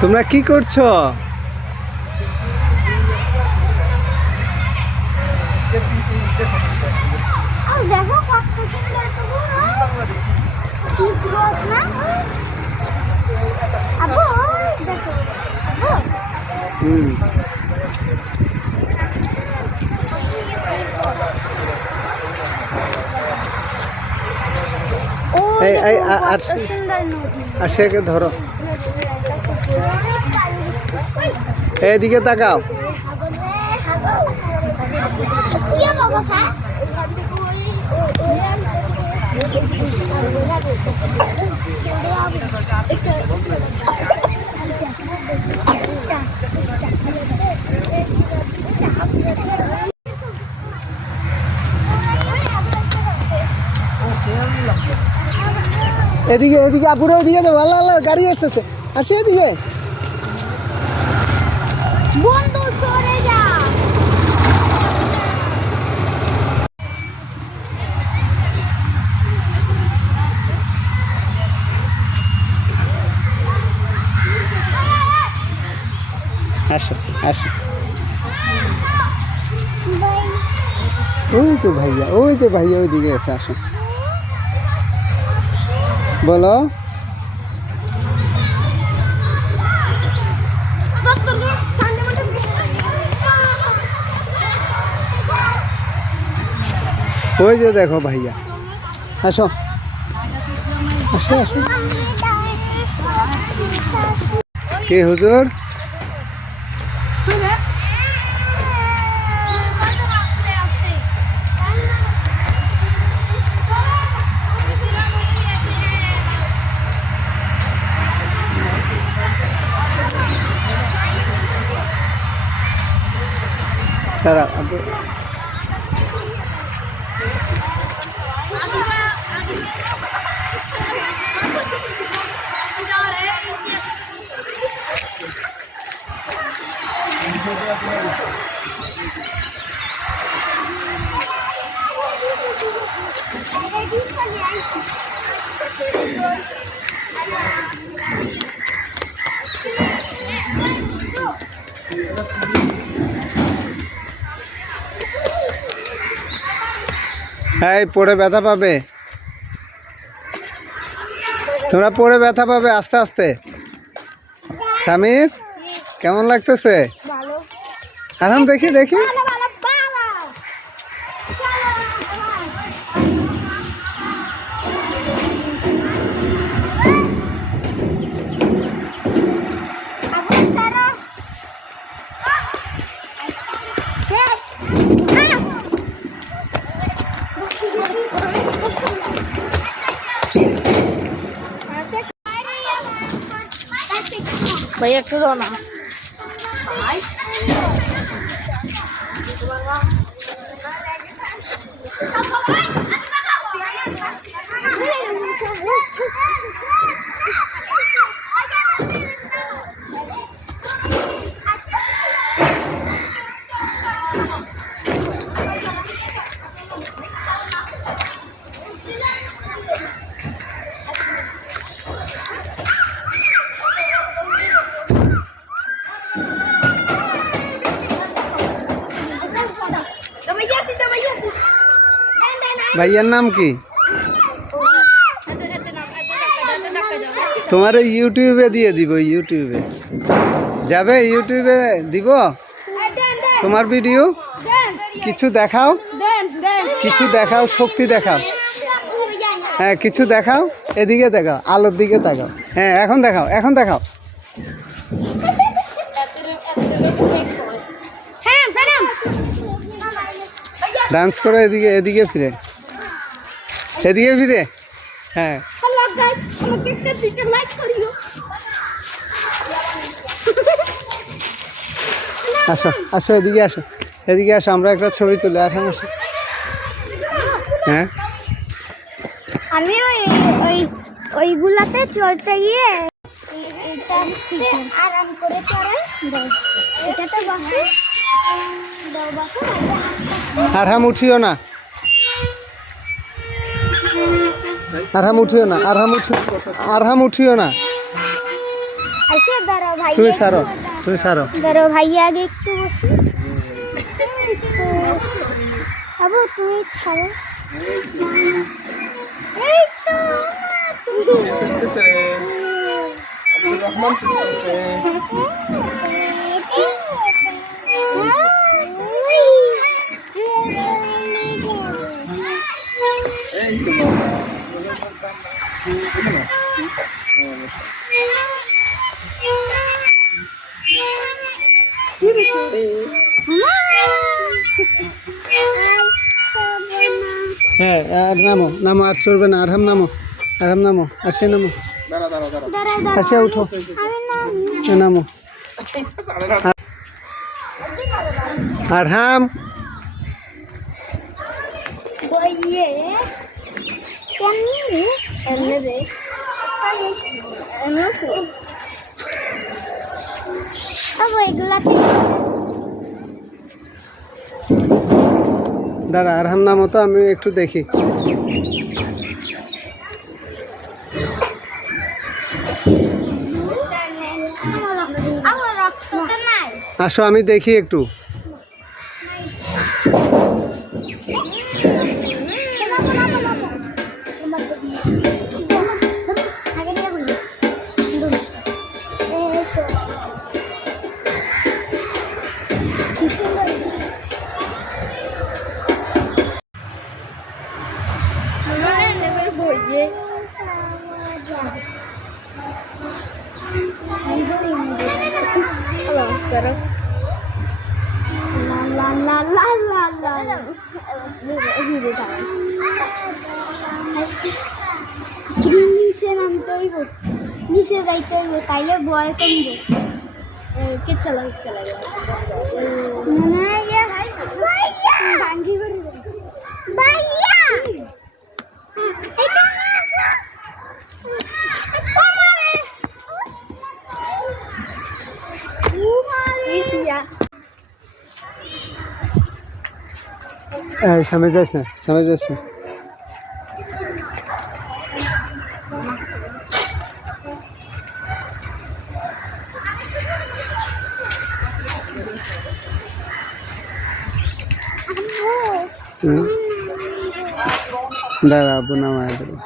তোমরা কি করছো? দেখো কত সুন্দর আবু দেখো আবু আশিয়াকে ধরো, এদিকে তাকাও। এদিকে এদিকে আপুরে ওদিকে যাবো। আল্লাহ আল্লাহ, গাড়ি আসতেছে, আসি এদিকে। বন্ধু সরে যা। আসো আসো। ওই তো ভাইয়া, ওই তো ভাইয়া ওইদিকে আছে, আসো। বলো। ওই যে দেখো ভাইয়া, আসো আসো আসো। কে হুজুর? তারা এই পড়ে ব্যথা পাবে, তোমরা পড়ে ব্যথা পাবে আস্তে আস্তে। সামির কেমন লাগতেছে? আরাম, দেখি দেখি। भैया छोड़ो ना। ভাইয়ার নাম কি? তোমার ইউটিউবে দিয়ে দিব, ইউটিউবে যাবে, ইউটিউবে দিব তোমার ভিডিও। কিছু দেখাও, কিছু দেখাও, শক্তি দেখাও। হ্যাঁ কিছু দেখাও, এদিকে দেখাও, আলোর দিকে দেখাও। হ্যাঁ এখন দেখাও, এখন দেখাও। ডান্স করো, এদিকে এদিকে ফিরে, এদিকে ফিরে। হ্যাঁ আসো আসো, এদিকে আসো, এদিকে আসো, আমরা একটা ছবি তুলি। আর হ্যাঁ আসো। হ্যাঁ আমি ওইগুলাতে চড়তে গিয়ে আরাম করে চড়াই। এটাতে বসে আর হাম উঠিও না, আর হাম উঠিও না, আর হাম উঠিও না। ऐसे दारा भाई তুমি সারো, তুমি সারো। दारा भाई आगे একটু বসে अब তুমি ছাড়ো এই তো হ্যাঁ, আর নামো নামো, আর চলবে না। আরহাম নামো, আরহাম নামো, আসে নামো, আসে উঠো, নামো। আরহাম ये কেমনি এমনে দে এমনে সে अब এগুলাতে দাঁড়া, আরহাম নামো তো, আমি একটু দেখি। আমার রক্তটা নাই আসো, আমি দেখি একটু। La la la la la la. নিচে নামতে হইব, নিচে যাইতে হইব, তাইলে ভয় কমবে। কে চালাবে না ইয়া ভাঙ্গি করে ভাইয়া এটা না সামনে যাস না, সামনে যাস না। দাঁড়া, আব্বু নামায় দেবো।